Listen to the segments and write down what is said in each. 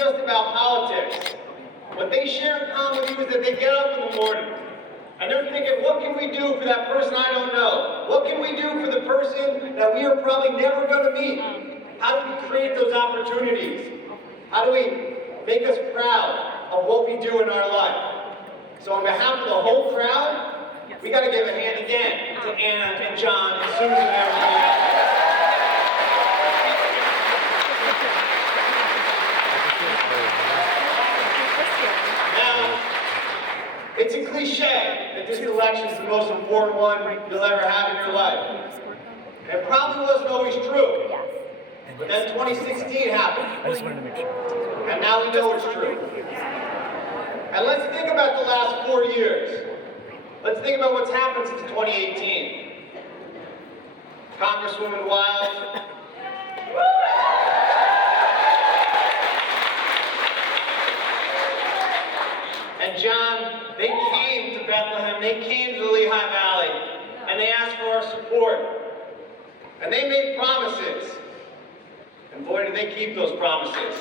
just about politics. What they share in common with you is that they get up in the morning and they're thinking, what can we do for that person I don't know? What can we do for the person that we are probably never going to meet? How do we create those opportunities? How do we make us proud of what we do in our life? So on behalf of the whole crowd, we got to give a hand again to Anna and John and Susan and everybody else. It's a cliche that this election is the most important one you'll ever have in your life. It probably wasn't always true. But then 2016 happened. I just wanted to make sure. And now we know it's true. And let's think about the last 4 years. Let's think about what's happened since 2018. Congresswoman Wiles. And John, they came to Bethlehem, they came to the Lehigh Valley, and they asked for our support. And they made promises. And boy, did they keep those promises.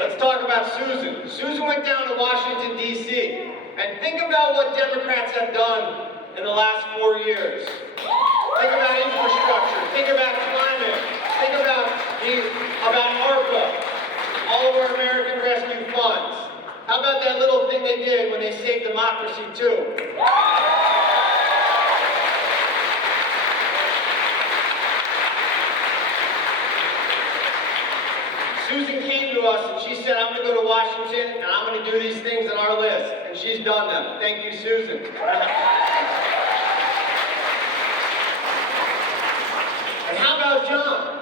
Let's talk about Susan. Susan went down to Washington, D.C. And think about what Democrats have done in the last 4 years. Think about infrastructure. Think about climate. Think about ARPA, all of our American Rescue Funds. How about that little thing they did when they saved democracy too? Susan came to us and she said, I'm going to go to Washington and I'm going to do these things on our list. And she's done them. Thank you, Susan. And how about John?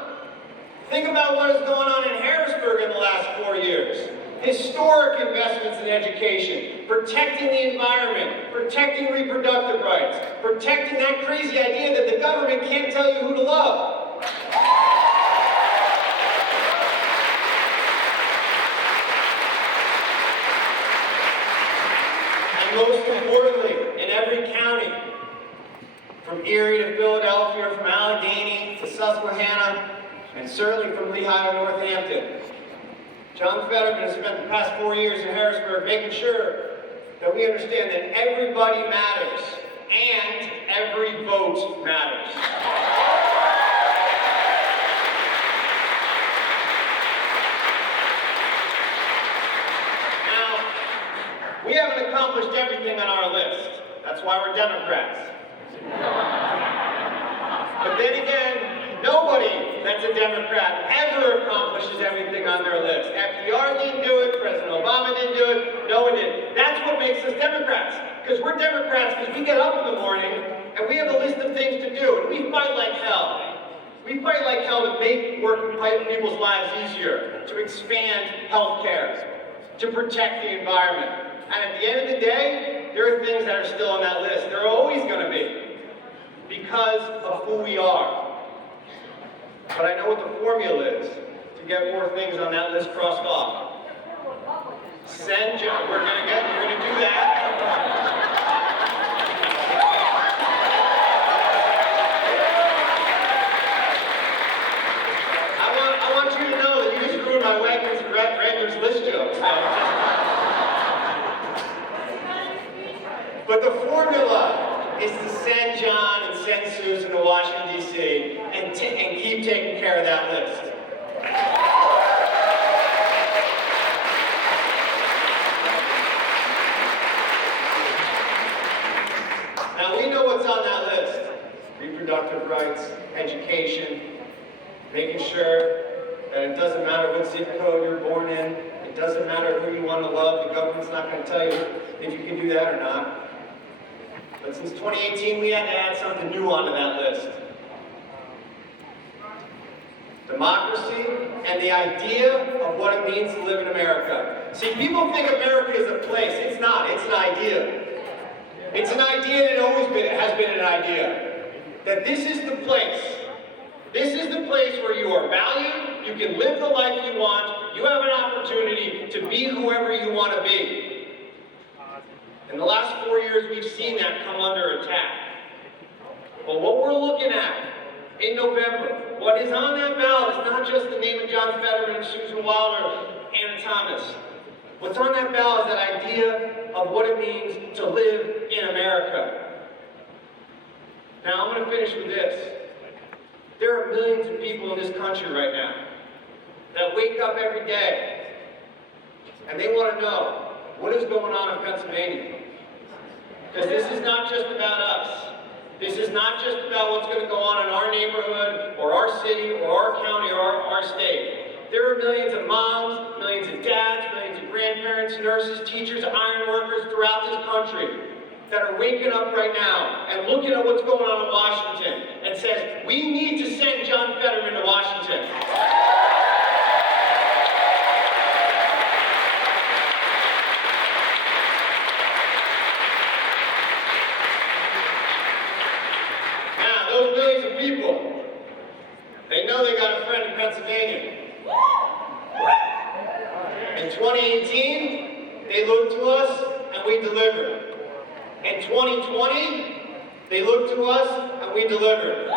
Think about what is going on in Harrisburg in the last 4 years. Historic investments in education, protecting the environment, protecting reproductive rights, protecting that crazy idea that the government can't tell you who to love. And most importantly, in every county, from Erie to Philadelphia, from Allegheny to Susquehanna, and certainly from Lehigh to Northampton, John Fetterman has spent the past 4 years in Harrisburg making sure that we understand that everybody matters and every vote matters. Now, we haven't accomplished everything on our list. That's why we're Democrats. But then again, nobody that's a Democrat ever accomplishes everything on their list. FDR didn't do it, President Obama didn't do it, no one did. That's what makes us Democrats. Because we're Democrats because we get up in the morning and we have a list of things to do, and we fight like hell. We fight like hell to make working people's lives easier, to expand health care, to protect the environment. And at the end of the day, there are things that are still on that list. There are always going to be, because of who we are. But I know what the formula is to get more things on that list crossed off. Send John. We're gonna do that. I want you to know that you just ruined my Wagner's and Wagner's list joke. But the formula is to send John and send Susan to Washington, D.C. and keep taking care of that list. Now we know what's on that list. Reproductive rights, education, making sure that it doesn't matter what zip code you're born in, it doesn't matter who you want to love, the government's not going to tell you if you can do that or not. But since 2018, we had to add something new onto that list. Democracy and the idea of what it means to live in America. See, people think America is a place. It's not. It's an idea. It's an idea that always has been an idea. That this is the place. This is the place where you are valued, you can live the life you want, you have an opportunity to be whoever you want to be. In the last 4 years, we've seen that come under attack. But what we're looking at in November. What is on that ballot is not just the name of John Fetterman, Susan Wilder, Anna Thomas. What's on that ballot is that idea of what it means to live in America. Now, I'm going to finish with this. There are millions of people in this country right now that wake up every day and they want to know what is going on in Pennsylvania. Because this is not just about us. This is not just about what's going to go on in our neighborhood, or our city, or our county, or our state. There are millions of moms, millions of dads, millions of grandparents, nurses, teachers, iron workers throughout this country that are waking up right now and looking at what's going on in Washington and says, we need to send John Fetterman to Washington. Those millions of people, they know they got a friend in Pennsylvania. In 2018, they looked to us and we delivered. In 2020, they looked to us and we delivered.